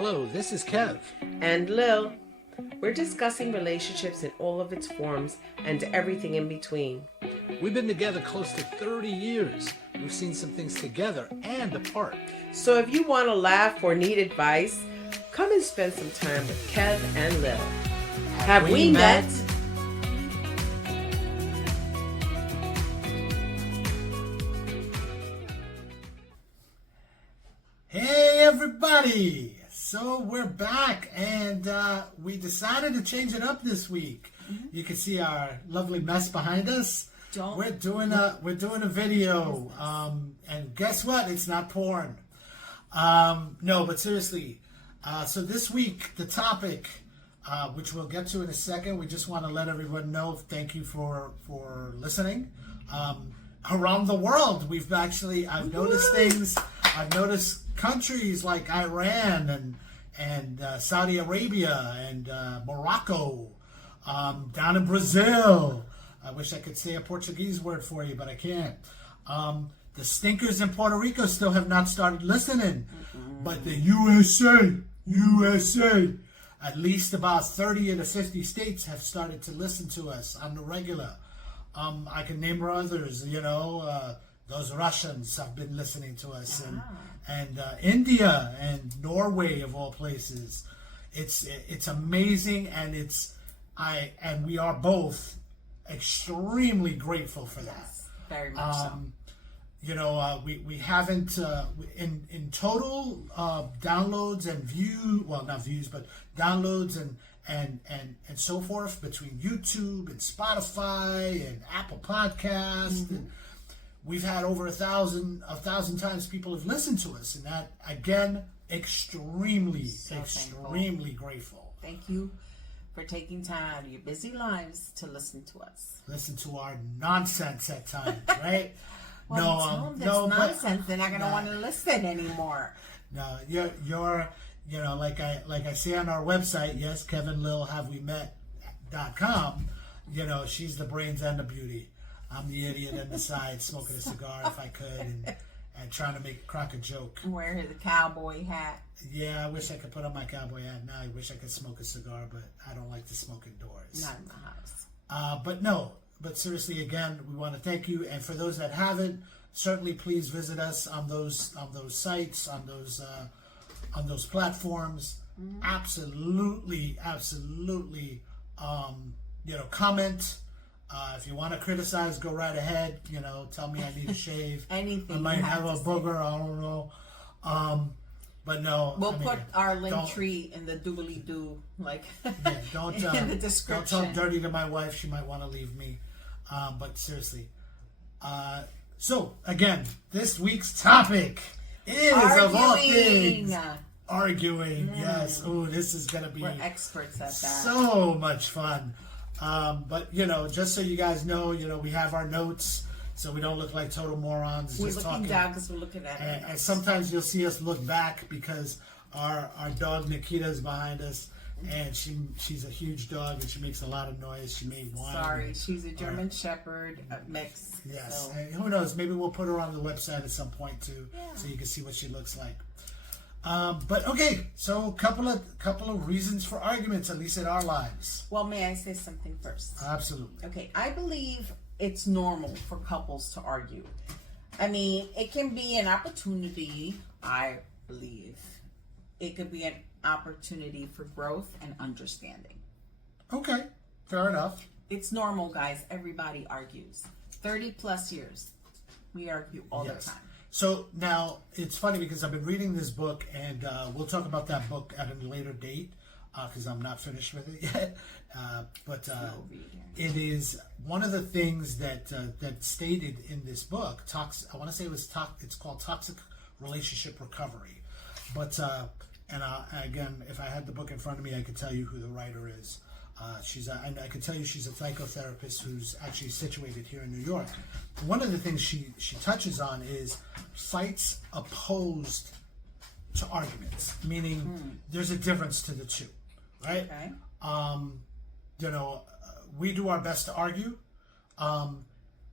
Hello, this is Kev. And Lil. We're discussing relationships in all of its forms and everything in between. We've been together close to 30 years. We've seen some things together and apart. So if you want to laugh or need advice, come and spend some time with Kev and Lil. Have we met? Hey everybody! So we're back and we decided to change it up this week. You can see our lovely mess behind us. We're doing a video, and guess what? It's not porn. No, but seriously. So this week the topic, which we'll get to in a second, we just want to let everyone know. Thank you for listening. Around the world, I've noticed things. I've noticed countries like Iran and Saudi Arabia and Morocco, down in Brazil. I wish I could say a Portuguese word for you, but I can't. The stinkers in Puerto Rico still have not started listening, but the USA, at least about 30 of the 50 states have started to listen to us on the regular. I can name others, those Russians have been listening to us, and India and Norway of all places. It's amazing, and we are both extremely grateful for that. Yes, very much so. We haven't in total downloads and downloads and so forth between YouTube and Spotify and Apple Podcasts. And we've had over 1,000 times people have listened to us, and that again, extremely grateful. Thank you for taking time out of your busy lives to listen to us. Listen to our nonsense at times, right? Well, tell them that's nonsense. They're not going to want to listen anymore. No, you're like I say on our website, yes, KevinLilHaveWeMet.com. She's the brains and the beauty. I'm the idiot on the side, smoking a cigar if I could, and trying to crack a joke. Wear the cowboy hat. Yeah, I wish I could put on my cowboy hat now. I wish I could smoke a cigar, but I don't like to smoke indoors. Not in the house. But seriously, again, we want to thank you. And for those that haven't, certainly please visit us on those sites, on those platforms. Absolutely. Comment. If you want to criticize, go right ahead. Tell me I need a shave. Anything. I might have a booger. I don't know. But no. We'll put our link tree in the doobly-doo, in the description. Don't talk dirty to my wife. She might want to leave me. But seriously. So, again, this week's topic is, of all things, arguing. Yes. Oh, this is going to be... We're experts at that. So much fun. But, just so you guys know, we have our notes, so we don't look like total morons. We're just looking talking down because we're looking at it. And sometimes you'll see us look back because our dog Nikita is behind us, and she's a huge dog, and she makes a lot of noise. She made wine. Sorry, she's a German Shepherd mix. Yes, so. And who knows? Maybe we'll put her on the website at some point too, so you can see what she looks like. But okay, so a couple of reasons for arguments, at least in our lives. Well, may I say something first? Absolutely. Okay, I believe it's normal for couples to argue. I mean, it can be an opportunity, I believe. It could be an opportunity for growth and understanding. Okay, fair enough. It's normal, guys. Everybody argues. 30 plus years, we argue all the time. So now it's funny because I've been reading this book, and we'll talk about that book at a later date because I'm not finished with it yet. But it is one of the things that stated in this book. I want to say it's called Toxic Relationship Recovery. But again, if I had the book in front of me, I could tell you who the writer is. And I can tell you she's a psychotherapist who's actually situated here in New York. One of the things she touches on is fights opposed to arguments, meaning there's a difference to the two, right? Okay. We do our best to argue.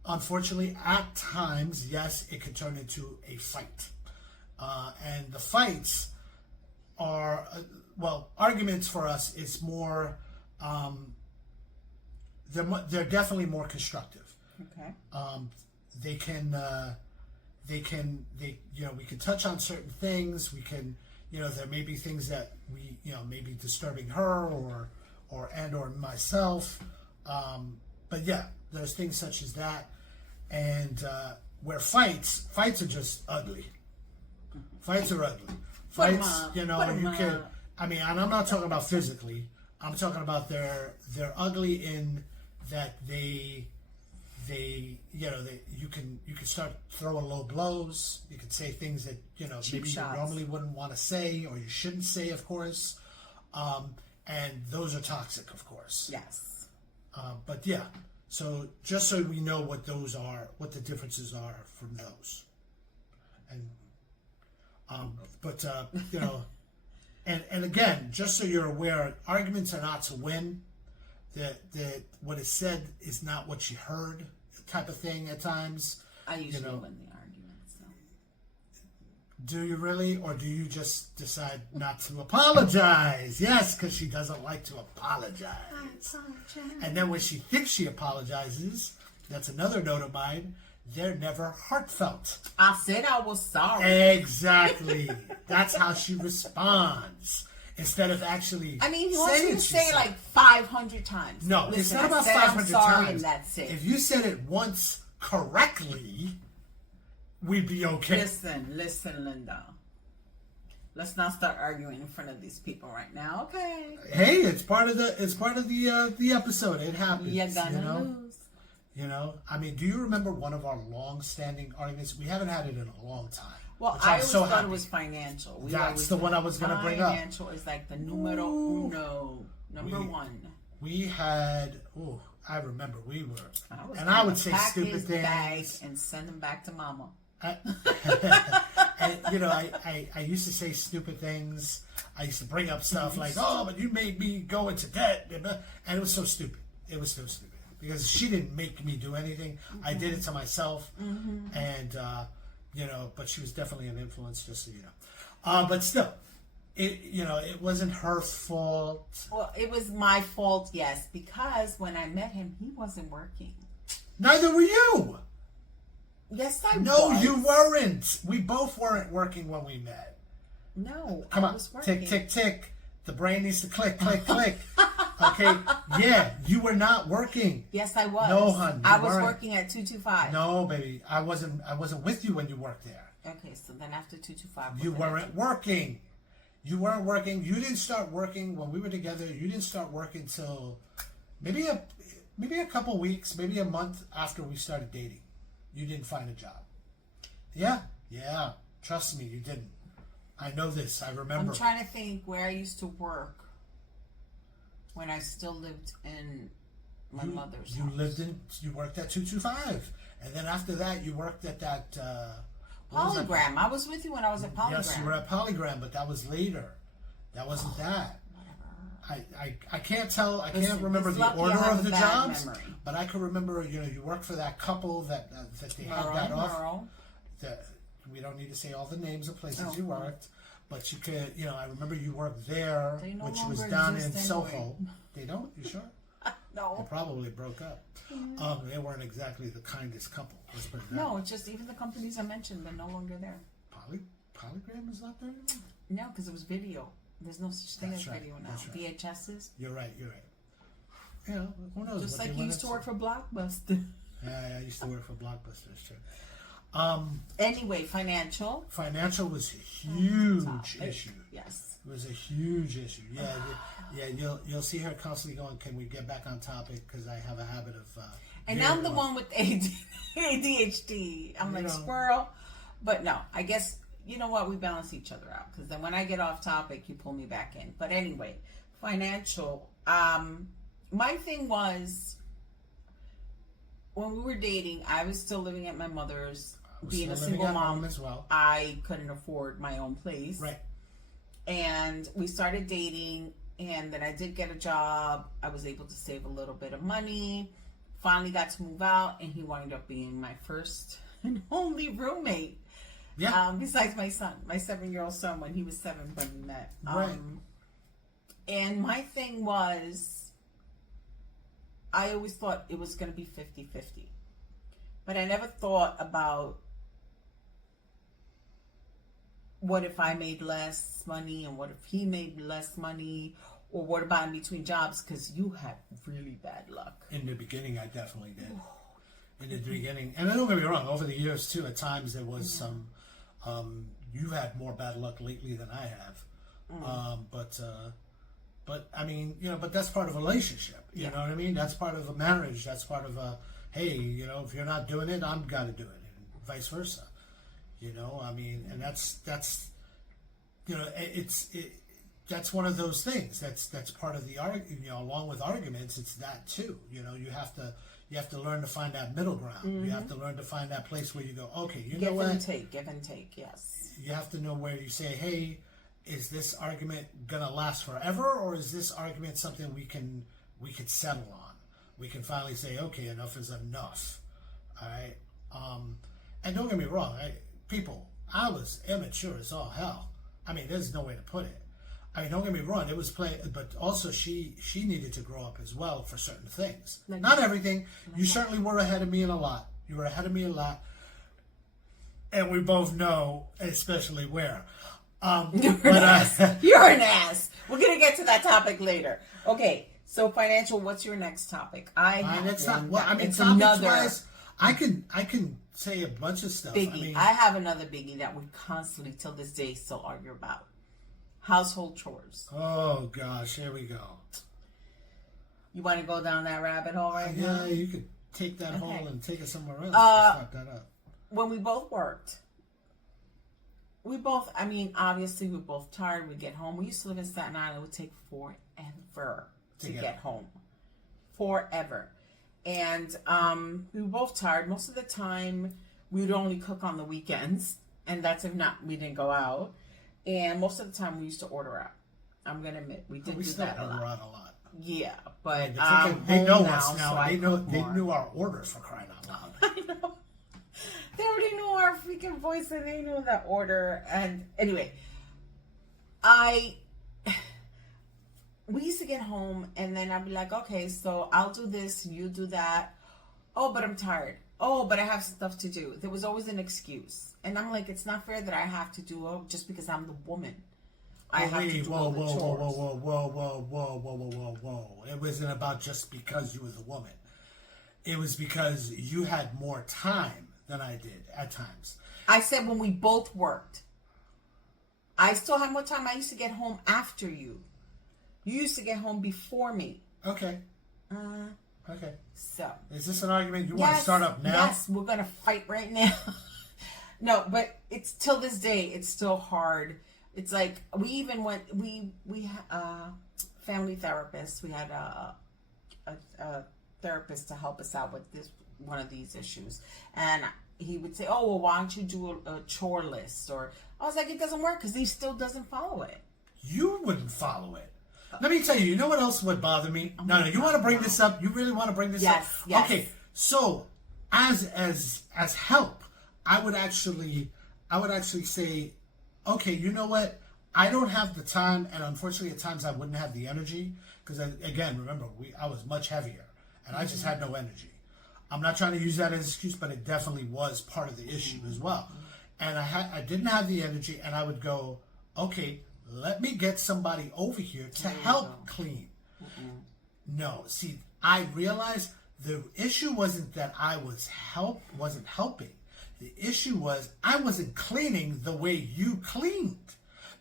Unfortunately, at times, yes, it can turn into a fight. And the fights are well, arguments for us is more. They're definitely more constructive. Okay. They can we can touch on certain things. We can, there may be things that we, may be disturbing her or myself. But yeah, there's things such as that, and where fights are just ugly. Fights are ugly. Fights, you can. I mean, and I'm not talking about physically. I'm talking about they're ugly in that you can start throwing low blows. You can say things that maybe you normally wouldn't want to say, or you shouldn't say, of course. And those are toxic, of course. Yes. But yeah, so just so we know what those are, what the differences are from those, and and again, just so you're aware, arguments are not to win. That what is said is not what you heard, type of thing at times. I usually win the argument. So. Do you really, or do you just decide not to apologize? Yes, because she doesn't like to apologize. I apologize. And then when she thinks she apologizes, that's another note of mine, they're never heartfelt. I said I was sorry. Exactly. That's how she responds. Instead of actually he wants you to say it like 500 times. No, it's not about 500 times. And that's it. If you said it once correctly, we'd be okay. Listen, Linda. Let's not start arguing in front of these people right now, okay? Hey, it's part of the episode. It happens. You're gonna lose. Do you remember one of our long-standing arguments? We haven't had it in a long time. Well, I always thought it was financial. That's the one I was going to bring up. Financial is like the numero uno, number one. We had, I remember we were, I would say stupid things. Bag and send them back to mama. And, I used to say stupid things. I used to bring up stuff like, but you made me go into debt. And it was so stupid. It was so stupid. Because she didn't make me do anything. I did it to myself. And, but she was definitely an influence, just so you know. But still, it wasn't her fault. Well, it was my fault, yes, because when I met him, he wasn't working. Neither were you. Yes, I was. No, you weren't. We both weren't working when we met. No, Come I on. was working. Tick, tick, tick. The brain needs to click, click, click. Okay, yeah, you were not working. Yes, I was. No, hon, I was weren't. working at 225. No, baby, I wasn't with you when you worked there. Okay, so then after 225, you weren't working. You weren't working. You didn't start working when we were together. You didn't start working till maybe a couple weeks, maybe a month after we started dating. You didn't find a job. Yeah. Trust me, you didn't. I know this. I remember. I'm trying to think where I used to work when I still lived in my mother's house. You worked at 225. And then after that, you worked at that... Polygram. I was with you when I was at Polygram. Yes, you were at Polygram, but that was later. That wasn't that. Whatever. I can't tell. I can't remember the order of the jobs, memory. but I can remember. You worked for that couple that they had that off. We don't need to say all the names of places you worked, but you could. I remember you worked there, which was down in Soho. They don't. You sure? No. They probably broke up. They weren't exactly the kindest couple. Let's put it that No, way. it's just even the companies I mentioned, they're no longer there. Polygram is not there anymore? No, because it was video. There's no such thing as right. video now. That's right. VHSs. You're right. Who knows? Just what like they you went used to into. work for Blockbuster. Yeah, I used to work for Blockbuster. It's true. Anyway, financial. Financial was a huge issue. Yes. It was a huge issue. Yeah. You'll see her constantly going, "Can we get back on topic?" Because I have a habit of. And I'm the one with ADHD. I'm like squirrel, but no. I guess you know what? We balance each other out because then when I get off topic, you pull me back in. But anyway, financial. My thing was when we were dating, I was still living at my mother's. Being a single mom as well, I couldn't afford my own place. Right. And we started dating, and then I did get a job. I was able to save a little bit of money. Finally got to move out, and he wound up being my first and only roommate. Yeah. Besides my son, my 7-year-old son, when he was 7 when we met. Right. And my thing was, I always thought it was going to be 50-50. But I never thought about what if I made less money and what if he made less money, or what about in between jobs, because you had really bad luck. In the beginning, I definitely did. In the beginning, and don't get me wrong, over the years too, at times there was some, you had more bad luck lately than I have. But I mean, but that's part of a relationship. You know what I mean? That's part of a marriage. That's part of a, hey, if you're not doing it, I'm got to do it, and vice versa. I mean, and that's that's one of those things. That's part of the argument. Along with arguments, it's that too. You have to learn to find that middle ground. You have to learn to find that place where you go, okay, know what? Give and take, yes. You have to know where you say, hey, is this argument gonna last forever, or is this argument something we could settle on? We can finally say, okay, enough is enough. All right. And don't get me wrong, people, I was immature as all hell. I mean, there's no way to put it. I mean, don't get me wrong, it was but also she needed to grow up as well for certain things. Not everything. You certainly were ahead of me in a lot. You were ahead of me a lot. And we both know, especially where. You're an ass. You're an ass. We're going to get to that topic later. Okay, so financial, what's your next topic? My next topic. Well, I mean, topics-wise, I can say a bunch of stuff. Biggie. I have another biggie that we constantly, till this day, still argue about. Household chores. Oh, gosh. Here we go. You want to go down that rabbit hole right now? Yeah, you could take that hole and take it somewhere else. Stop that up. When we both worked, obviously we're both tired. We get home. We used to live in Staten Island. It would take forever to get home. Forever. And we were both tired. Most of the time, we would only cook on the weekends. And that's if not, we didn't go out. And most of the time, we used to order out. I'm going to admit, we did do that a lot. Order out a lot. Yeah, but they know us now. They knew our orders, for crying out loud. I know. They already knew our freaking voice, and they knew that order. And anyway, we used to get home, and then I'd be like, okay, so I'll do this, you do that. Oh, but I'm tired. Oh, but I have stuff to do. There was always an excuse. And I'm like, it's not fair that I have to do it just because I'm the woman. Whoa. It wasn't about just because you were the woman. It was because you had more time than I did at times. I said when we both worked. I still had more time. I used to get home after you. You used to get home before me. Okay. Okay. So. Is this an argument you want to start up now? Yes, we're going to fight right now. No, but it's till this day, it's still hard. It's like, we even went, we family therapists, we had a therapist to help us out with one of these issues. And he would say, oh, well, why don't you do a chore list? Or I was like, it doesn't work because he still doesn't follow it. You wouldn't follow it. Let me tell you, you know what else would bother me? No, you want to bring this up? You really want to bring this up? Yes. Okay, so as help, I would actually say, okay, you know what? I don't have the time, and unfortunately at times I wouldn't have the energy, because again, remember, I was much heavier, and I just had no energy. I'm not trying to use that as an excuse, but it definitely was part of the issue as well. And I didn't have the energy, and I would go, okay, let me get somebody over here to help clean. No, see, I realized the issue wasn't that I wasn't helping. The issue was I wasn't cleaning the way you cleaned.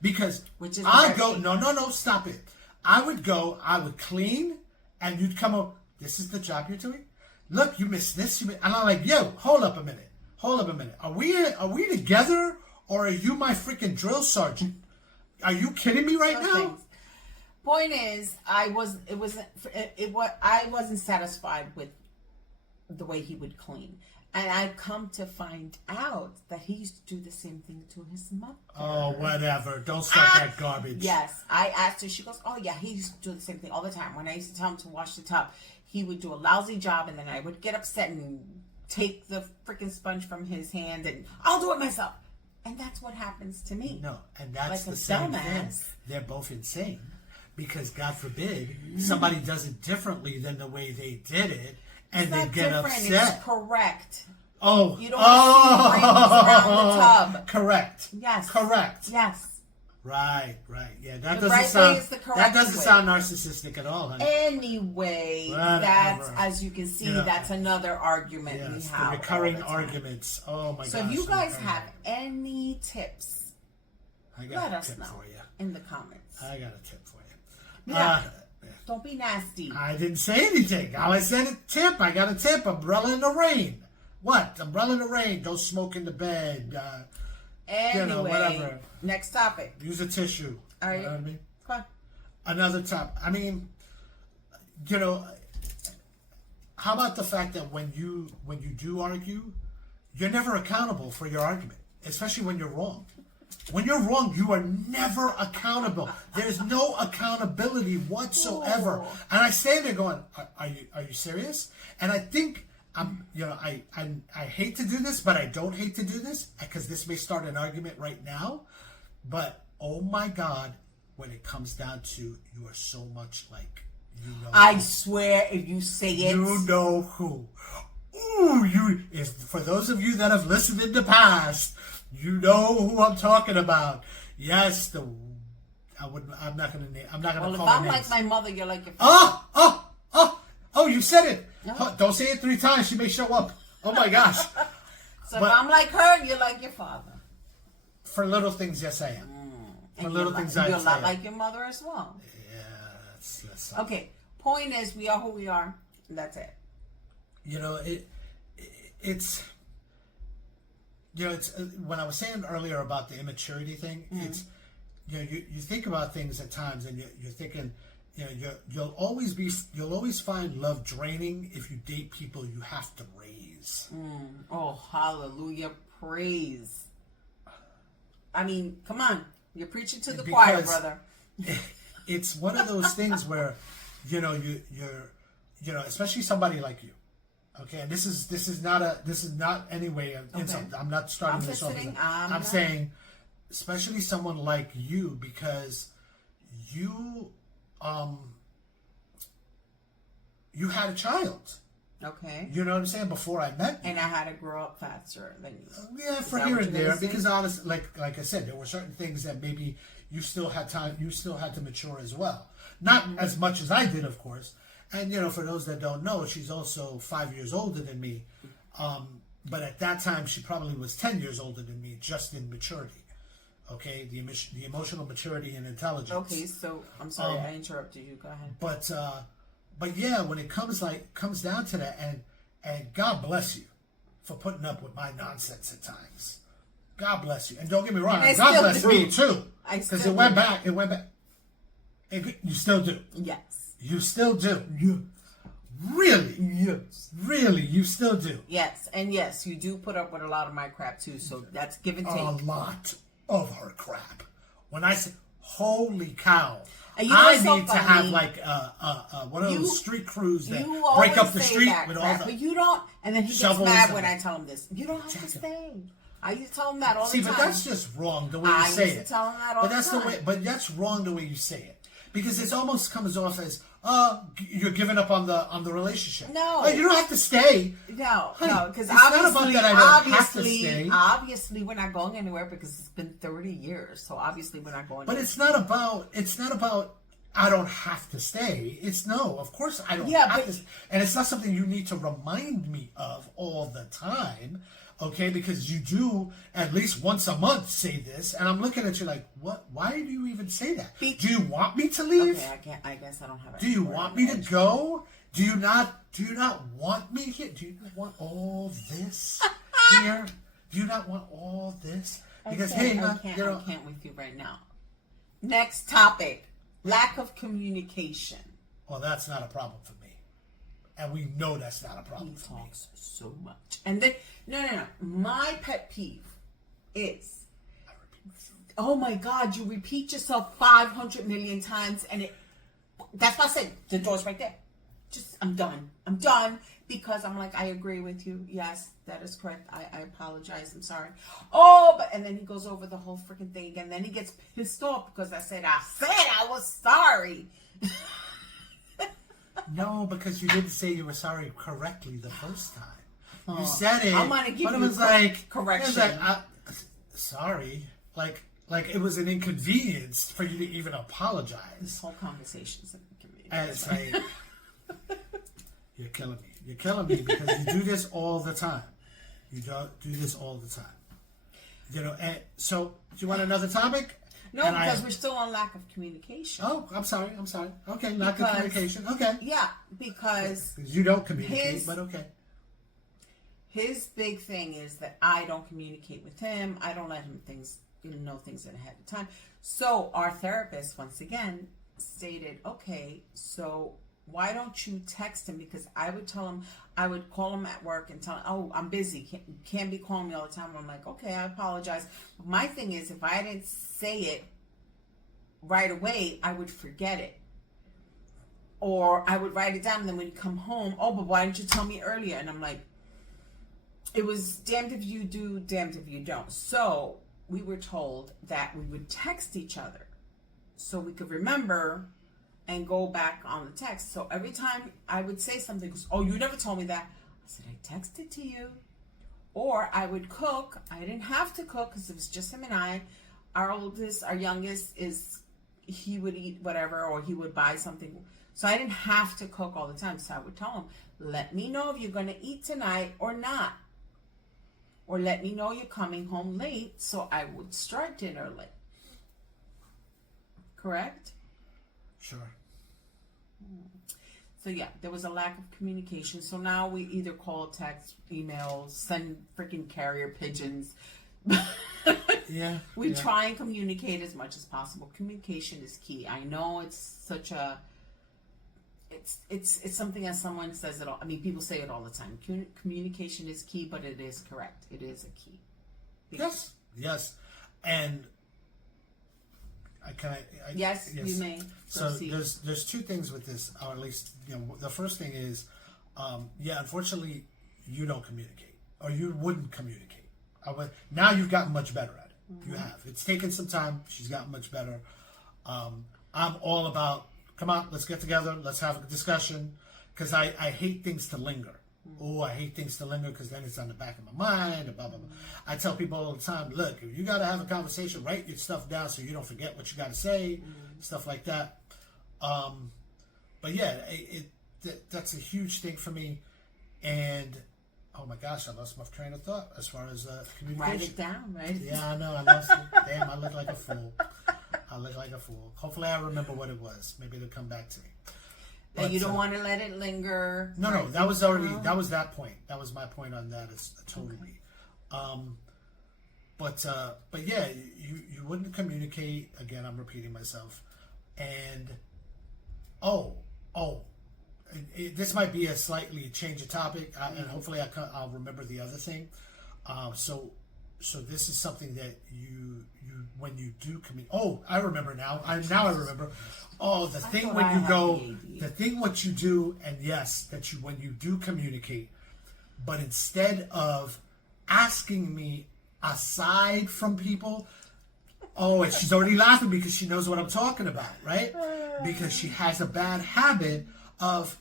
Because no, stop it. I would clean, and you'd come up, this is the job you're doing? Look, you missed this. And I'm like, yo, hold up a minute. Are we together, or are you my freaking drill sergeant? Are you kidding me right now? Point is, I wasn't satisfied with the way he would clean. And I've come to find out that he used to do the same thing to his mother. Oh, whatever. Don't start that garbage. Yes. I asked her. She goes, oh, yeah, he used to do the same thing all the time. When I used to tell him to wash the tub, he would do a lousy job, and then I would get upset and take the freaking sponge from his hand, and I'll do it myself. And that's what happens to me. No, and that's like the same thing. They're both insane. because God forbid somebody does it differently than the way they did it, and they It's not get different, upset. It's correct. Oh, You don't see rings around the tub. Correct. Yes. Correct. Yes. Right. Yeah, that The doesn't right sound. way is the correct That doesn't way. sound narcissistic at all, honey. Anyway, Whatever. that's, as you can see, Yeah. that's another argument we Yes, have. the recurring all the time. arguments. Oh my gosh. So if you guys recurring have arguments. any tips, I got let a us tip know for you. in the comments. I got a tip for you. Yeah. Don't be nasty. I didn't say anything. All I said a tip. I got a tip. Umbrella in the rain. What? Umbrella in the rain. Don't smoke in the bed. Anyway, whatever. next topic. Use a tissue. All right. You know what I mean? Come on. Another top. I mean, how about the fact that when you do argue, you're never accountable for your argument, especially when you're wrong. When you're wrong, you are never accountable. There's no accountability whatsoever. Oh. And I stand there going, "Are you serious?" And I think I hate to do this, but I don't hate to do this because this may start an argument right now. But oh my God, when it comes down to you are so much like I swear, if you say it, you know who. Ooh, if for those of you that have listened in the past, you know who I'm talking about. Yes, I'm not gonna name. I'm not gonna well, if call I'm names. like my mother, you're like your father. Oh! You said it. No. Don't say it 3 times. She may show up. Oh my gosh. So but- if I'm like her, you're like your father. For little things, yes, I am. For And little you're things, like, I you're a lot am. like your mother as well. Yeah, that's Okay. Point is, we are who we are. And that's it. It's when I was saying earlier about the immaturity thing, it's you think about things at times and you're thinking, you'll always find love draining if you date people you have to raise. Oh, hallelujah, praise. I mean, come on, you're preaching to the choir, brother. It's one of those things where you're especially somebody like you. Okay, and this is not any way of insult. I'm not starting I'm this off. listening. I'm saying, especially someone like you, because you had a child. Okay. You know what I'm saying? Before I met you. And I had to grow up faster than you. Yeah, for that here what and you're there, gonna say? because honestly, like I said, there were certain things that maybe you still had to mature as well. Not as much as I did, of course. And for those that don't know, she's also 5 years older than me. But at that time, she probably was 10 years older than me, just in maturity. Okay, the emotional maturity and intelligence. Okay, so I'm sorry I interrupted you. Go ahead. But yeah, when it comes down to that, and God bless you for putting up with my nonsense at times. God bless you, and don't get me wrong, And I God still bless do. me too, I because still it went do. back. You still do. Yes. You still do. You really, you still do. Yes, and yes, you do put up with a lot of my crap too. So that's give and take. A lot of her crap. When I say, holy cow. And you know I what's so need to funny? have like one of You- those street crews that You break always up the say street that with crap, all the. but you don't. And then he gets shovels mad and- when I tell him this. You don't have to stay. I used to tell him that all See, the time. but that's just wrong the way you I say used it. to tell him that all but the that's time. way. But that's wrong the way you say it, because it almost comes off as you're giving up on the relationship. No. Oh, you don't have to stay. No, Honey, because it's not about obviously, that I don't have to stay. obviously, we're not going anywhere because it's been 30 years. So obviously, we're not going. But it's not about. I don't have to stay. It's no. Of course, I don't Yeah, have but- to. And it's not something you need to remind me of all the time. Okay, because you do at least once a month say this, and I'm looking at you like, what? Why do you even say that? Do you want me to leave? Okay, I guess I don't have. Do you want me to go? Do you not want me here? Do you not want all this here? Do you not want all this? Because I hey, can't with you right now. Next topic: lack of communication. well, that's not a problem for me, and we know that's not a problem He for me. talks so much, and then no. My pet peeve is, oh my God, you repeat yourself 500 million times, and that's why I said the door's right there. I'm done. because I'm like, I agree with you. Yes, that is correct. I apologize. I'm sorry. Oh, but and then he goes over the whole freaking thing again. Then he gets pissed off because I said I was sorry. No, because you didn't say you were sorry correctly the first time. You said it. I'm gonna give but you it was like correction. It was like, sorry. Like it was an inconvenience for you to even apologize. This whole conversation's an inconvenience. And it's like, you're killing me. You're killing me because you do this all the time. You do this all the time. You know, and so, do you want another topic? No, And because we're still on lack of communication. Oh, I'm sorry. Okay, lack of communication. Okay. Yeah, because You don't communicate, but okay. his big thing is that I don't communicate with him. I don't let him know things ahead of time. So our therapist, once again, stated, okay, so why don't you text him? Because I would call him at work and tell him, oh, I'm busy. Can't be calling me all the time. I'm like, okay, I apologize. But my thing is, if I didn't say it right away, I would forget it. Or I would write it down, and then when you come home, oh, but why didn't you tell me earlier? And I'm like, it was damned if you do, damned if you don't. So we were told that we would text each other so we could remember and go back on the text. So every time I would say something, goes, oh, you never told me that. I said, I texted to you. Or I would cook. I didn't have to cook because it was just him and I. Our youngest he would eat whatever, or he would buy something. So I didn't have to cook all the time. So I would tell him, let me know if you're going to eat tonight or not. Or let me know you're coming home late, so I would start dinner late. Correct? Sure. So yeah, there was a lack of communication. So now we either call, text, email, send freaking carrier pigeons. Yeah. We try and communicate as much as possible. Communication is key. I know it's such a it's something that someone says it all. I mean, people say it all the time. Communication is key, but it is correct. It is a key. Yes, and yes, you may. So proceed. there's two things with this, or at least the first thing is, unfortunately, you don't communicate, or you wouldn't communicate. Now you've gotten much better at it. Mm-hmm. You have. It's taken some time. She's gotten much better. I'm all about, come on, let's get together, let's have a discussion, because I hate things to linger. Oh, I hate things to linger because then it's on the back of my mind, and blah, blah, blah. I tell people all the time, look, if you got to have a conversation, write your stuff down so you don't forget what you got to say, stuff like that. But yeah, that's a huge thing for me. And, oh my gosh, I lost my train of thought as far as communication. Write it down, right? Yeah, I know, I lost it. Damn, I look like a fool. Hopefully I remember what it was. Maybe it'll come back to me. But you don't want to let it linger. No, that was already, that was that point. That was my point on that. It's totally. But yeah, you wouldn't communicate. Again, I'm repeating myself. And, this might be a slightly change of topic, and hopefully I'll remember the other thing. So this is something that you when you do communicate. Oh, I remember now. I remember. Oh, the thing when you go, the thing what you do, and yes, that you when you do communicate, but instead of asking me aside from people, and she's already laughing because she knows what I'm talking about, right? Because she has a bad habit of,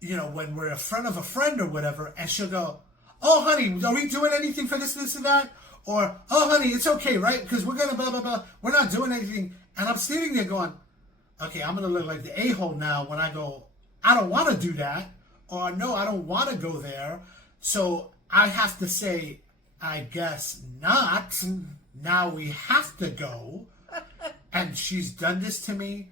when we're in front of a friend or whatever, and she'll go, oh, honey, are we doing anything for this, and that? Or, oh, honey, it's okay, right? Because we're going to blah, blah, blah. We're not doing anything. And I'm sitting there going, okay, I'm going to look like the a-hole now when I go, I don't want to do that. Or, no, I don't want to go there. So I have to say, I guess not. Now we have to go. And she's done this to me.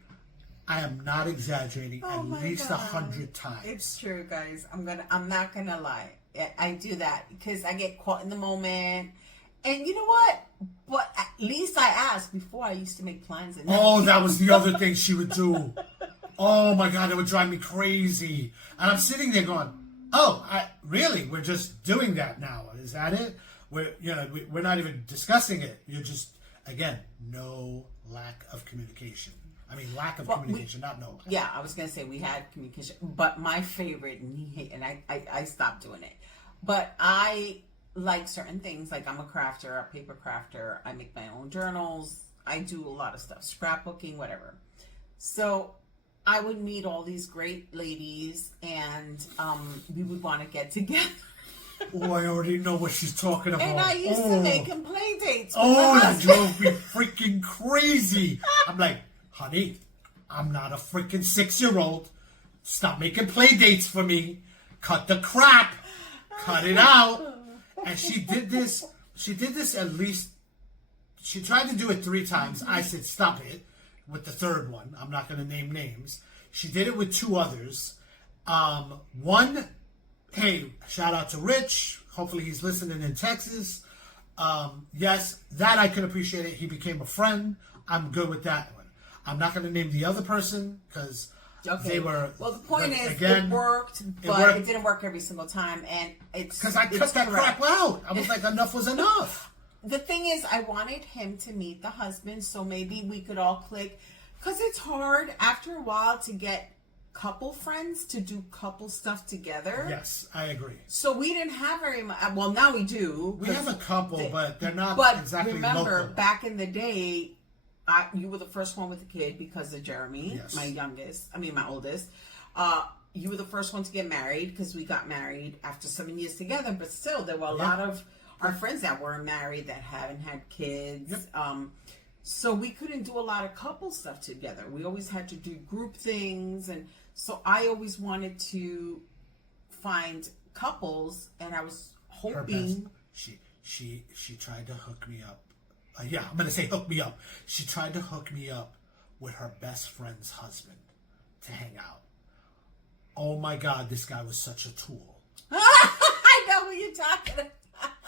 I am not exaggerating. At least 100 times. It's true, guys. I'm not gonna lie. I do that because I get caught in the moment. And you know what? But at least I asked before. I used to make plans. And that was the other thing she would do. Oh my God, it would drive me crazy. And I'm sitting there going, really? We're just doing that now. Is that it? We're not even discussing it. You're just, again, no lack of communication. I mean, lack of Well, communication, not no. Yeah, I was gonna say we had communication, but my favorite, and I stopped doing it. But I like certain things. Like I'm a crafter, a paper crafter. I make my own journals. I do a lot of stuff, scrapbooking, whatever. So I would meet all these great ladies, and we would want to get together. Oh, I already know what she's talking about. And I used to make them play dates. with Oh, my that husband. drove me freaking crazy. I'm like, honey, I'm not a freaking 6-year-old. Stop making play dates for me. Cut the crap. Cut it out. And she did this at least, she tried to do it 3 times. I said, stop it, with the third one. I'm not going to name names. She did it with 2 others. One, hey, shout out to Rich. Hopefully he's listening in Texas. Yes, that I could appreciate it. He became a friend. I'm good with that one. I'm not going to name the other person because they were. Well, the point is, again, it worked, but it didn't work every single time, and it's because I cut that crap out. I was like, enough was enough. The thing is, I wanted him to meet the husband, so maybe we could all click. Because it's hard after a while to get couple friends to do couple stuff together. Yes, I agree. So we didn't have very much. Well, now we do. We have a couple, but they're not exactly remember, local. back in the day, you were the first one with a kid because of Jeremy, Yes. my oldest. You were the first one to get married because we got married after 7 years together. But still, there were a lot of our friends that weren't married that haven't had kids. Yep. So we couldn't do a lot of couple stuff together. We always had to do group things, and so I always wanted to find couples, and I was hoping. She tried to hook me up. Yeah, I'm gonna say hook me up. She tried to hook me up with her best friend's husband to hang out. Oh my God, this guy was such a tool. I know what you're talking about.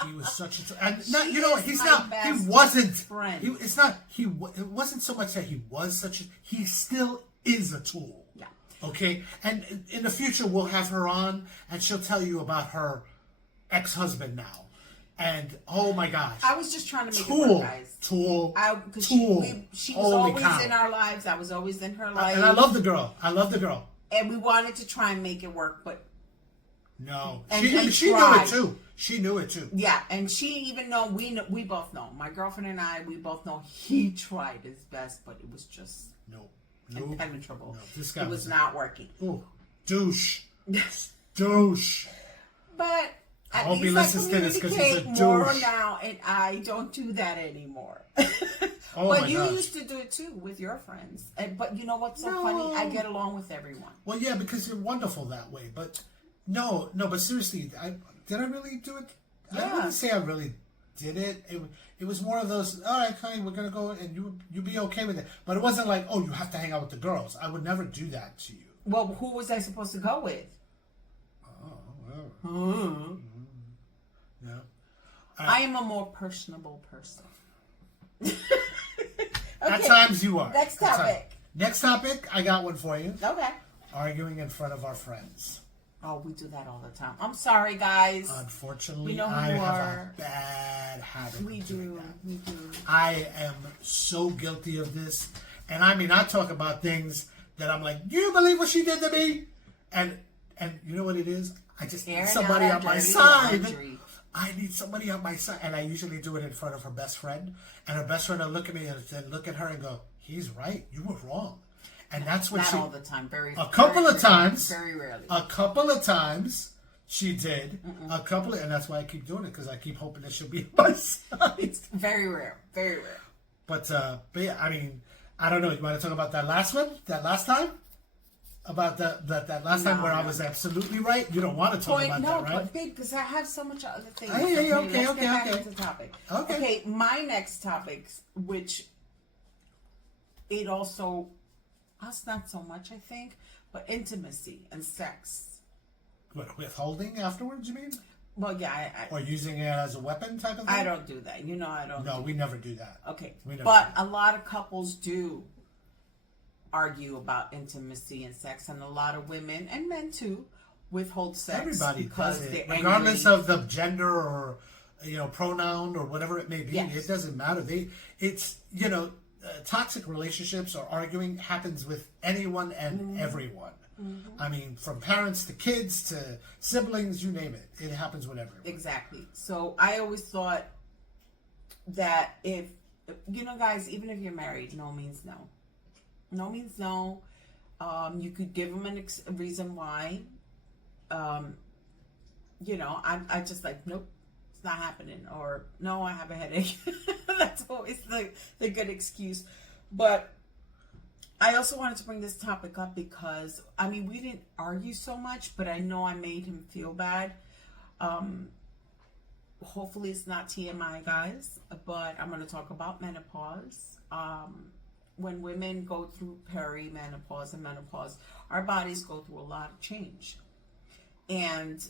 He was such a tool, and not, you know what? He's my not. He best wasn't. friend. It's not. It wasn't so much that he was such a. He still is a tool. Yeah. Okay, and in the future we'll have her on, and she'll tell you about her ex-husband now. And oh my gosh, I was just trying to make it tool, work, guys. tool. She was Holy always cow. in our lives. I was always in her life. And I love the girl. And we wanted to try and make it work, but No, And she knew tried. it too. She knew it too. yeah, and she even know we both know. My girlfriend and I, we both know he tried his best, but it was just No, impenetrable. No, this guy it was not working. Ooh, douche, douche. But I at hope he least I listens to this 'cause he's a communicate more douche. now, and I don't do that anymore. Oh but my you gosh. used to do it too with your friends. But you know what's so No. funny? I get along with everyone. Well, yeah, because you're wonderful that way. But no. But seriously, did I really do it? I Yeah. wouldn't say I really did it. It was more of those. All right, Connie, we're gonna go, and you be okay with it. But it wasn't like, oh, you have to hang out with the girls. I would never do that to you. Well, who was I supposed to go with? Oh, well. Yeah. I am a more personable person. At Okay, times you are. next At times. topic. Next topic, I got one for you. Okay. Arguing in front of our friends. Oh, we do that all the time. I'm sorry, guys. Unfortunately, We know who I you have are. a bad habit We of doing do. that. We do. I am so guilty of this. And I mean, I talk about things that I'm like, do you believe what she did to me? And you know what it is? I just need Airing somebody out on my dirty side. laundry. I need somebody on my side. And I usually do it in front of her best friend. And her best friend will look at me and then look at her and go, he's right. You were wrong. And that's when Not all the time. a couple of times. Very rarely. A couple of times she did. And that's why I keep doing it, because I keep hoping that she'll be on my side. It's very rare. Very rare. But yeah, I mean, I don't know. You want to talk about that last one? That last time? About that last time where I was absolutely right? You don't want to talk about that, right? But babe, because I have so much other things. Okay, let's get back okay. into the topic. Okay. My next topic, which it also, us not so much, I think, but intimacy and sex. What, withholding afterwards, you mean? Well, yeah, Or using it as a weapon type of thing? I don't do that. You know, I don't. No, we never do that. Okay, We never but do. a lot of couples do argue about intimacy and sex, and a lot of women and men too withhold sex Everybody because does it, they're regardless angry. of the gender or pronoun or whatever it may be. Yes. It doesn't matter. It's toxic relationships or arguing happens with anyone and everyone. I mean, from parents to kids to siblings, you name it. It happens with everyone. Exactly. So I always thought that if, guys, even if you're married, no means no. No means no. You could give them a reason why. I just like, nope, it's not happening. Or, no, I have a headache. That's always the good excuse. But I also wanted to bring this topic up because, we didn't argue so much, but I know I made him feel bad. Hopefully it's not TMI, guys, but I'm going to talk about menopause. When women go through perimenopause and menopause, our bodies go through a lot of change. And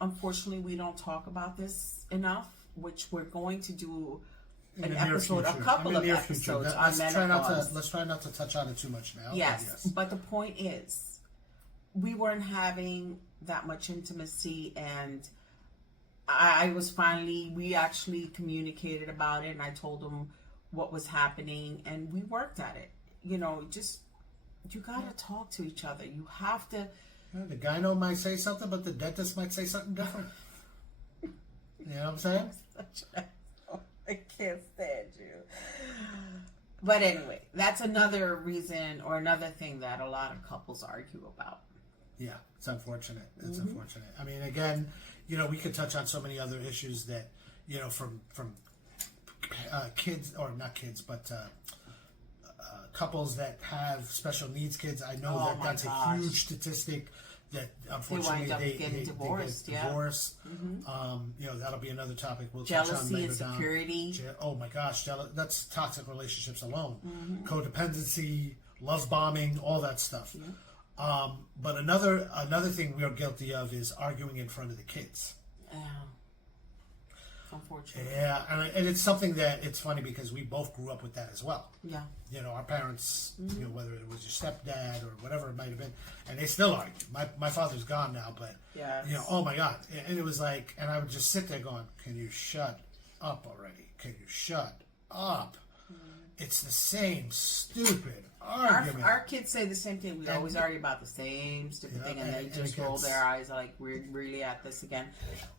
unfortunately, we don't talk about this enough, which we're going to do a couple of episodes on menopause. Let's try not to touch on it too much now. Yes, but the point is, we weren't having that much intimacy, and we actually communicated about it, and I told him what was happening, and we worked at it. You gotta talk to each other. You have to. The gyno might say something, but the dentist might say something different. You know what I'm saying? I can't stand you. But anyway, that's another reason or another thing that a lot of couples argue about. Yeah, it's unfortunate. It's unfortunate. I mean, again, we could touch on so many other issues that, from kids, or not kids, but couples that have special needs kids. I know that's a huge statistic that unfortunately they get divorced. That'll be another topic we'll touch on later. Jealousy, insecurity. Oh my gosh, that's toxic relationships alone. Codependency, love bombing, all that stuff. But another thing we are guilty of is arguing in front of the kids. Unfortunately. Yeah, and it's something that it's funny because we both grew up with that as well. Yeah. Our parents, whether it was your stepdad or whatever it might have been, and they still argue. My father's gone now, but oh my God, and it was like, and I would just sit there going, "Can you shut up already? Can you shut up?" It's the same stupid argument. Our kids say the same thing. We always argue about the same stupid thing, and they just roll their eyes like, "We're really at this again,"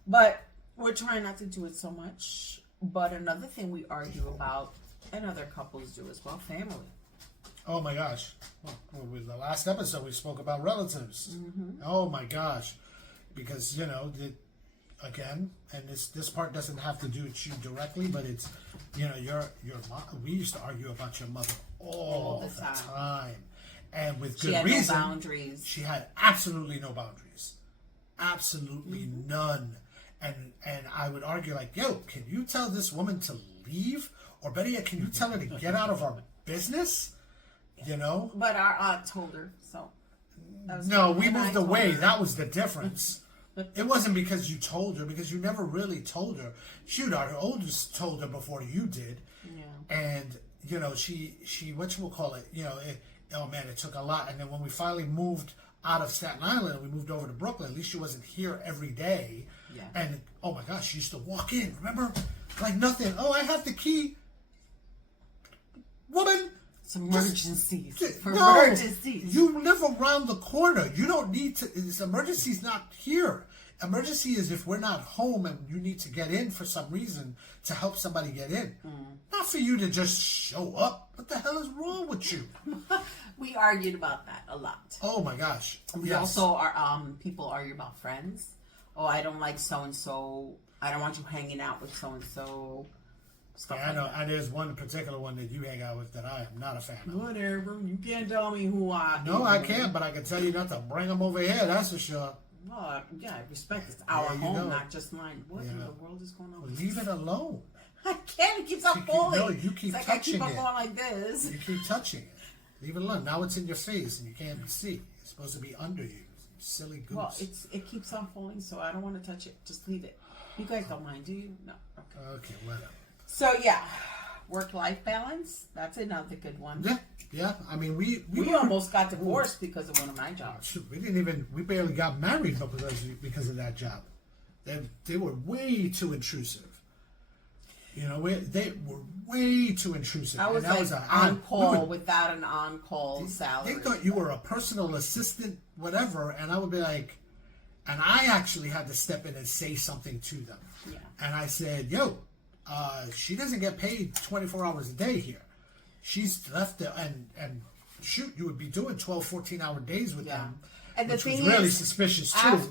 but. We're trying not to do it so much. But another thing we argue about, and other couples do as well, family. Oh my gosh. Well, with the last episode, we spoke about relatives. Oh my gosh. Because, again, and this part doesn't have to do with you directly, but it's, your mom. We used to argue about your mother all the time. And with good reason. She had no boundaries. She had absolutely no boundaries. Absolutely none. And I would argue like, yo, can you tell this woman to leave? Or better yet, can you tell her to get out of our business? But our aunt told her, so. No, we moved away. That was the difference. It wasn't because you told her, because you never really told her. Shoot, our oldest told her before you did. Yeah. And, she whatchamacallit, oh man, it took a lot. And then when we finally moved out of Staten Island and we moved over to Brooklyn, at least she wasn't here every day. Yeah. And oh my gosh, she used to walk in, remember? Like nothing. Oh, I have the key. Woman. It's emergencies. Emergencies. You live around the corner. You don't need to. Emergency's not here. Emergency is if we're not home and you need to get in for some reason to help somebody get in. Not for you to just show up. What the hell is wrong with you? We argued about that a lot. Oh my gosh. We also are. People argue about friends. Oh, I don't like so and so. I don't want you hanging out with so and so. I know. And there's one particular one that you hang out with that I am not a fan of. Whatever. You can't tell me who I am. No, I can't, but I can tell you not to bring them over here. That's for sure. Well, yeah, I respect it's our home, not just mine. What in the world is going on? Well, leave it alone. I can't. It keeps on falling. No, you keep touching it. I keep on going like this. You keep touching it. Leave it alone. Now it's in your face and you can't see. It's supposed to be under you. Silly goose. Well, it keeps on falling, so I don't want to touch it. Just leave it. You guys don't mind, do you? No. Okay, whatever. So yeah, work-life balance. That's another good one. Yeah. I mean, we almost got divorced because of one of my jobs. We barely got married because of that job. They were way too intrusive. You know, they were way too intrusive. I was and that like was on call without an on-call salary. They thought you were a personal assistant, whatever, and I would be like, and I actually had to step in and say something to them. Yeah. And I said, yo, she doesn't get paid 24 hours a day here. She's left there, and shoot, you would be doing 12, 14-hour days with them. And the which thing was really is, suspicious too.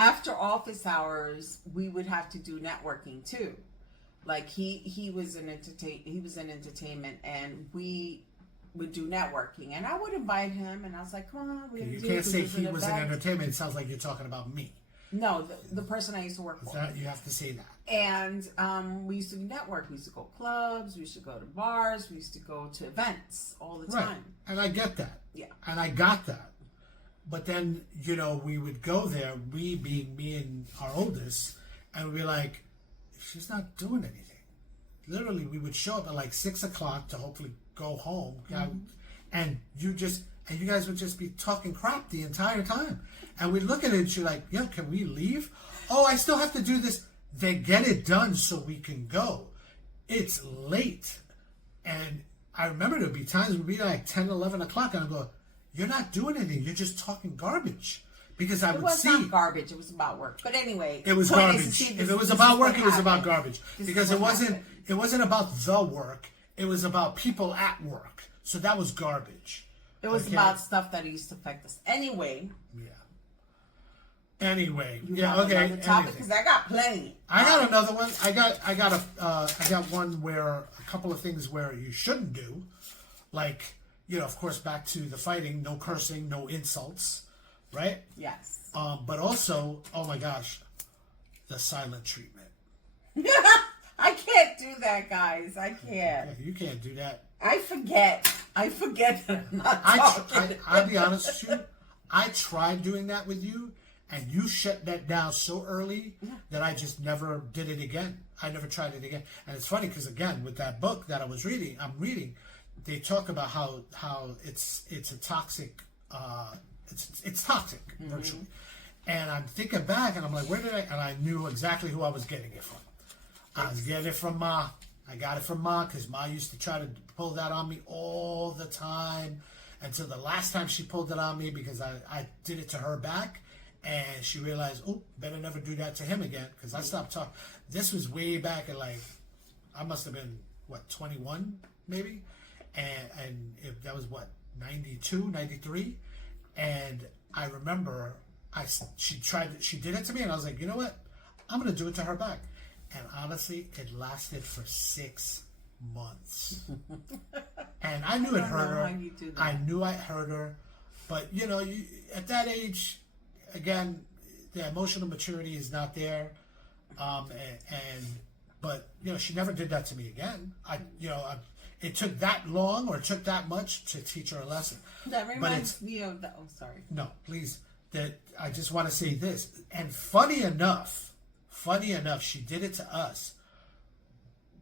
After office hours, we would have to do networking too. Like he was in entertainment, and we would do networking, and I would invite him, and I was like, "Come on, you can't say he was in entertainment." It sounds like you're talking about me. No, the person I used to work for. You have to say that. And we used to network. We used to go clubs. We used to go to bars. We used to go to events all the time. Right, and I get that. Yeah, and I got that. But then, you know, we would go there, we being me and our oldest, and we'd be like, she's not doing anything. Literally, we would show up at like 6 o'clock to hopefully go home. And you guys would just be talking crap the entire time. And we'd look at it and she's like, yo, can we leave? Oh, I still have to do this. Then get it done so we can go. It's late. And I remember there'd be times we'd be like 10, 11 o'clock, and I'd go, you're not doing anything. You're just talking garbage. Because I would see. It was not garbage. It was about work. But anyway. It was garbage. If it was about work, it was about garbage. Because it wasn't about the work. It was about people at work. So that was garbage. It was about stuff that used to affect us. Anyway. Yeah. Anyway. Okay. Because I got plenty. I got another one. I got one where a couple of things where you shouldn't do. Like, you know, of course, back to the fighting, no cursing, no insults, right? Yes. But also, oh my gosh, the silent treatment. I can't do that, guys. I can't. Yeah, you can't do that. I forget that I'm not talking. I'll be honest with you. I tried doing that with you, and you shut that down so early that I just never did it again. I never tried it again. And it's funny because, again, with that book that I'm reading, they talk about how it's a toxic, it's toxic virtually. And I'm thinking back, and I'm like, where did I? And I knew exactly who I was getting it from. I was getting it from Ma. I got it from Ma because Ma used to try to pull that on me all the time, until the last time she pulled it on me because I did it to her back, and she realized, oh, better never do that to him again, because I stopped talking. This was way back at like, I must have been, 21 maybe? And that was 92, 93, and I remember she did it to me, and I was like, you know what, I'm gonna do it to her back. And honestly, it lasted for 6 months, and I knew it hurt her. I knew I hurt her, but you know, at that age, again, the emotional maturity is not there, but you know, she never did that to me again. It took that long, or it took that much to teach her a lesson. That reminds me of the. Oh, sorry. No, please. That I just want to say this. And funny enough, she did it to us.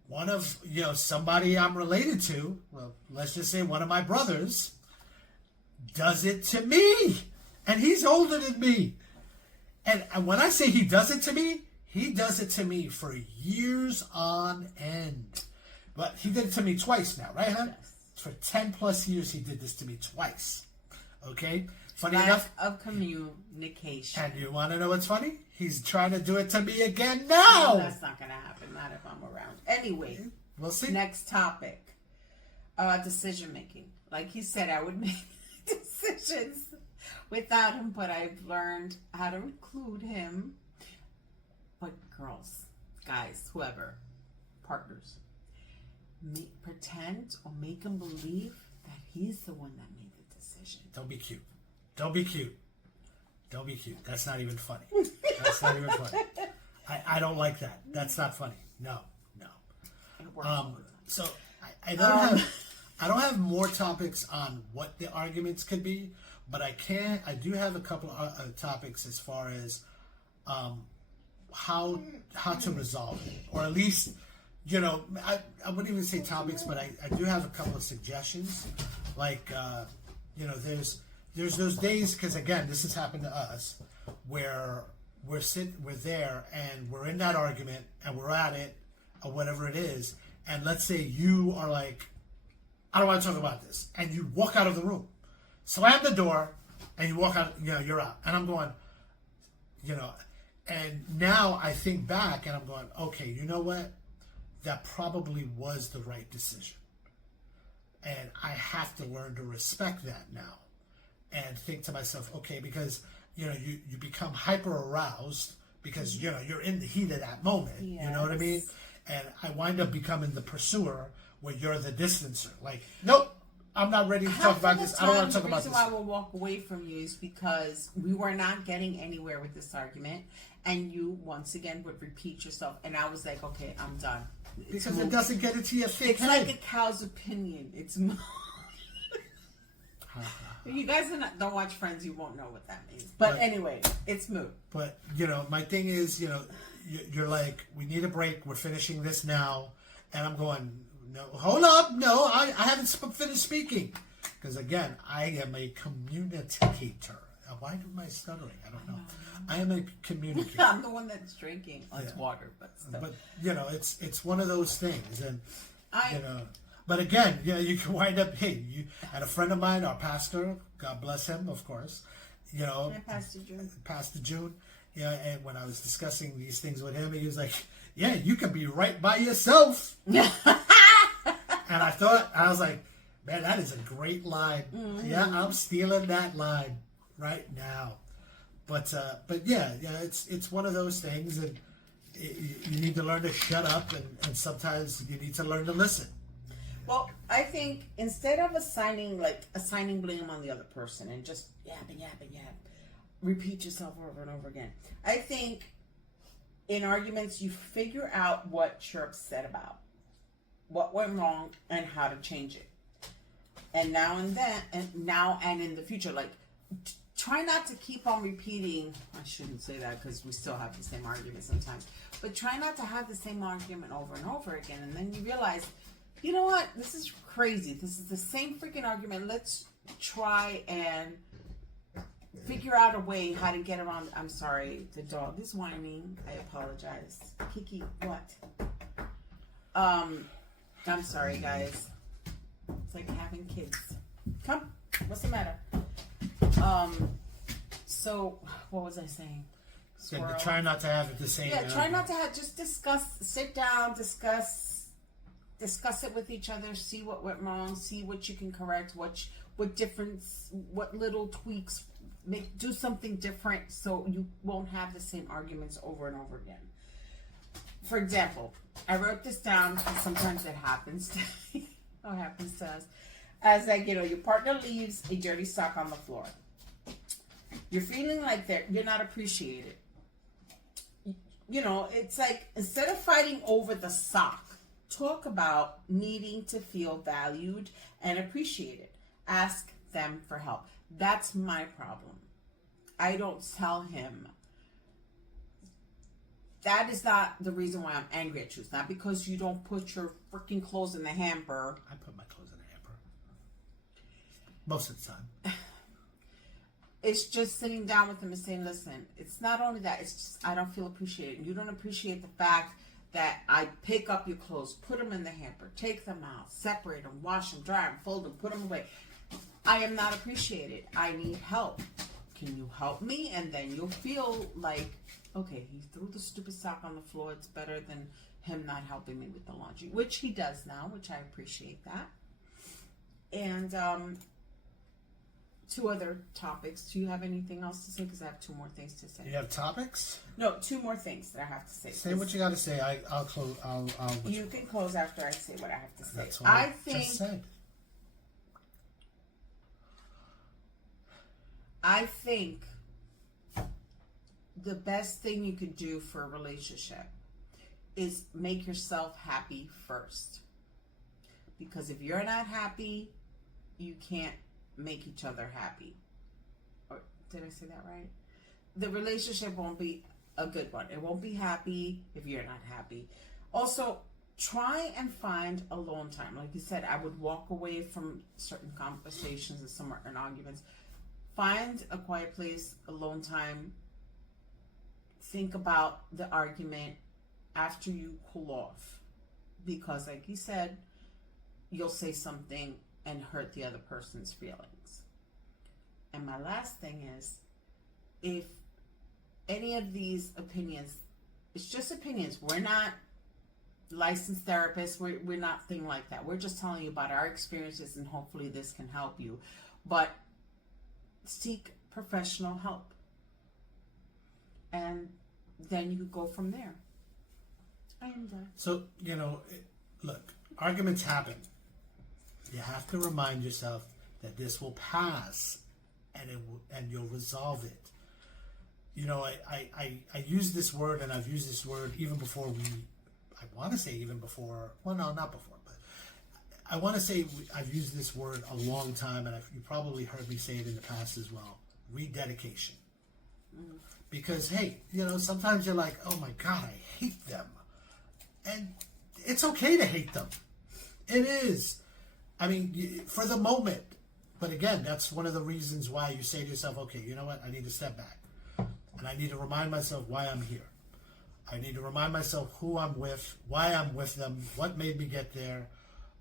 One of somebody I'm related to. Well, let's just say one of my brothers does it to me, and he's older than me. And when I say he does it to me, he does it to me for years on end. But he did it to me twice now, right, hon? Yes. For 10 plus years, he did this to me twice. Okay? Funny enough. Of communication. And you want to know what's funny? He's trying to do it to me again now. No, that's not going to happen. Not if I'm around. Anyway. We'll see. Next topic. Decision making. Like he said, I would make decisions without him, but I've learned how to include him. But girls, guys, whoever, partners, pretend or make him believe that he's the one that made the decision. Don't be cute. Don't be cute. Don't be cute. That's not even funny. That's not even funny. I don't like that. That's not funny. No. So I don't have more topics on what the arguments could be, but I do have a couple of topics as far as how to resolve it, or at least, I wouldn't even say topics, but I do have a couple of suggestions. Like, there's those days, because again, this has happened to us, where we're there, and we're in that argument, and we're at it, or whatever it is, and let's say you are like, I don't want to talk about this, and you walk out of the room, slam the door, and you walk out, you're out. And I'm going, and now I think back, and I'm going, okay, you know what? That probably was the right decision. And I have to learn to respect that now and think to myself, okay, because, you become hyper aroused because, you're in the heat of that moment. Yes. You know what I mean? And I wind up becoming the pursuer where you're the distancer. Like, nope, I'm not ready to talk about this. I don't want to talk about this. The reason why I will walk away from you is because we were not getting anywhere with this argument. And you, once again, would repeat yourself. And I was like, okay, I'm done. Because it doesn't get into your thick head. It's like a cow's opinion. It's if you guys don't watch Friends, you won't know what that means. But anyway, it's moot. But, my thing is, you're like, we need a break. We're finishing this now. And I'm going, no, hold up. No, I haven't finished speaking. Because, again, I am a communicator. Why am I stuttering? I don't know. I am a communicator. I'm the one that's drinking. Oh, it's water, but still. But, it's one of those things. And, but again, you can wind up, and a friend of mine, our pastor, God bless him, of course, Pastor June, and when I was discussing these things with him, he was like, yeah, you can be right by yourself. And I was like, man, that is a great line. Mm-hmm. Yeah, I'm stealing that line right now. But it's one of those things, and you need to learn to shut up, and sometimes you need to learn to listen. Well, I think instead of assigning blame on the other person and just yapping, repeat yourself over and over again. I think in arguments you figure out what you're upset about, what went wrong, and how to change it. And now and in the future, try not to keep on repeating. I shouldn't say that because we still have the same argument sometimes. But try not to have the same argument over and over again. And then you realize, you know what? This is crazy. This is the same freaking argument. Let's try and figure out a way how to get around. I'm sorry. The dog is whining. I apologize. Kiki, what? I'm sorry, guys. It's like having kids. Come. What's the matter? So what was I saying? Try not to have it the same. Yeah, try not to have. Just sit down, discuss it with each other. See what went wrong. See what you can correct. What difference? What little tweaks? Do something different so you won't have the same arguments over and over again. For example, I wrote this down because sometimes it happens to us. As your partner leaves a dirty sock on the floor. You're feeling like you're not appreciated. It's like, instead of fighting over the sock, talk about needing to feel valued and appreciated. Ask them for help. That's my problem. I don't tell him. That is not the reason why I'm angry at you. It's not because you don't put your freaking clothes in the hamper. I put my clothes in the hamper. Most of the time. It's just sitting down with him and saying, listen, it's not only that, it's just I don't feel appreciated. You don't appreciate the fact that I pick up your clothes, put them in the hamper, take them out, separate them, wash them, dry them, fold them, put them away. I am not appreciated. I need help. Can you help me? And then you'll feel like, okay, he threw the stupid sock on the floor. It's better than him not helping me with the laundry, which he does now, which I appreciate that. And 2 other topics. Do you have anything else to say? Because I have 2 more things to say. You have topics? No, 2 more things that I have to say. Say what you got to say. I'll close. You can close after I say what I have to say. That's what I just said. I think the best thing you could do for a relationship is make yourself happy first. Because if you're not happy, you can't make each other happy. Or did I say that right? The relationship won't be a good one. It won't be happy if you're not happy. Also, try and find alone time. Like you said, I would walk away from certain conversations and arguments. Find a quiet place, alone time. think about the argument after you cool off, because like you said, you'll say something and hurt the other person's feelings. And my last thing is, if any of these opinions, it's just opinions, we're not licensed therapists, we're not thing like that, we're just telling you about our experiences, and hopefully this can help you. But seek professional help, and then you could go from there. And So, look, arguments happen. You have to remind yourself that this will pass, and you'll resolve it. I use this word, and I've used this word even before well, no, not before, but I want to say I've used this word a long time, and you probably heard me say it in the past as well. Rededication. Because, hey, sometimes you're like, oh my God, I hate them. And it's okay to hate them. It is. I mean, for the moment. But again, that's one of the reasons why you say to yourself, okay, you know what? I need to step back. And I need to remind myself why I'm here. I need to remind myself who I'm with, why I'm with them, what made me get there.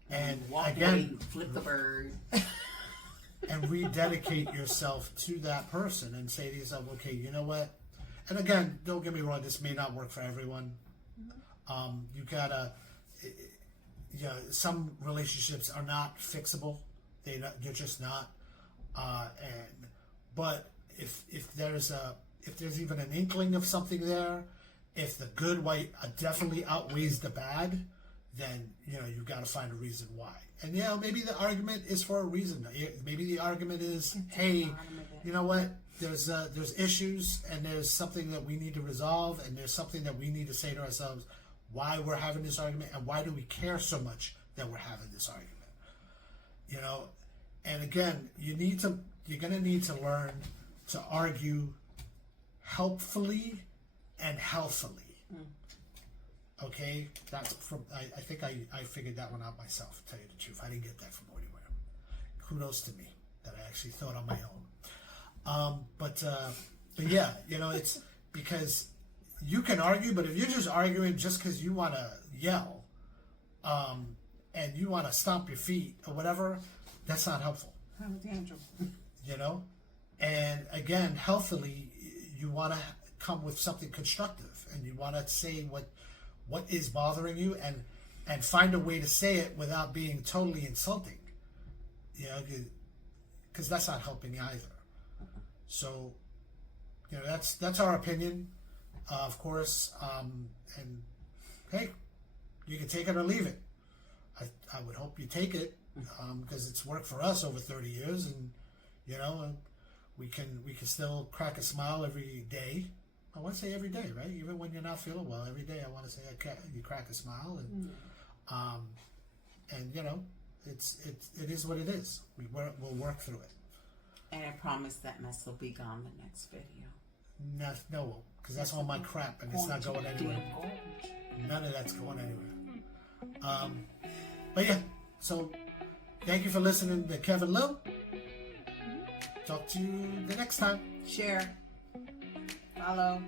And walk again, away, flip the bird. And rededicate yourself to that person and say to yourself, okay, you know what? And again, don't get me wrong, this may not work for everyone. You gotta, some relationships are not fixable. They're just not. But if there's even an inkling of something there, if the good definitely outweighs the bad, then you've got to find a reason why. And maybe the argument is for a reason. Maybe the argument is, hey, you know what? There's issues, and there's something that we need to resolve, and there's something that we need to say to ourselves why we're having this argument, and why do we care so much that we're having this argument. And again, you're gonna need to learn to argue helpfully and healthily. Okay, that's from. I think I figured that one out myself. To tell you the truth, I didn't get that from anywhere. Kudos to me that I actually thought on my own. But yeah, it's because you can argue, but if you're just arguing just because you want to yell, and you want to stomp your feet or whatever, that's not helpful. Have a tantrum. And again, healthily, you want to come with something constructive, and you want to say what is bothering you, and find a way to say it without being totally insulting. Because that's not helping either. So, that's our opinion, of course. And hey, you can take it or leave it. I would hope you take it, because it's worked for us over 30 years, and we can still crack a smile every day. I want to say every day, right? Even when you're not feeling well, every day I want to say you crack a smile, and it is what it is. We'll work through it. And I promise that mess will be gone the next video. No, because that's all my crap, and it's not going anywhere. None of that's going anywhere. But yeah, so thank you for listening to Kevin Lou. Talk to you the next time. Share. Follow.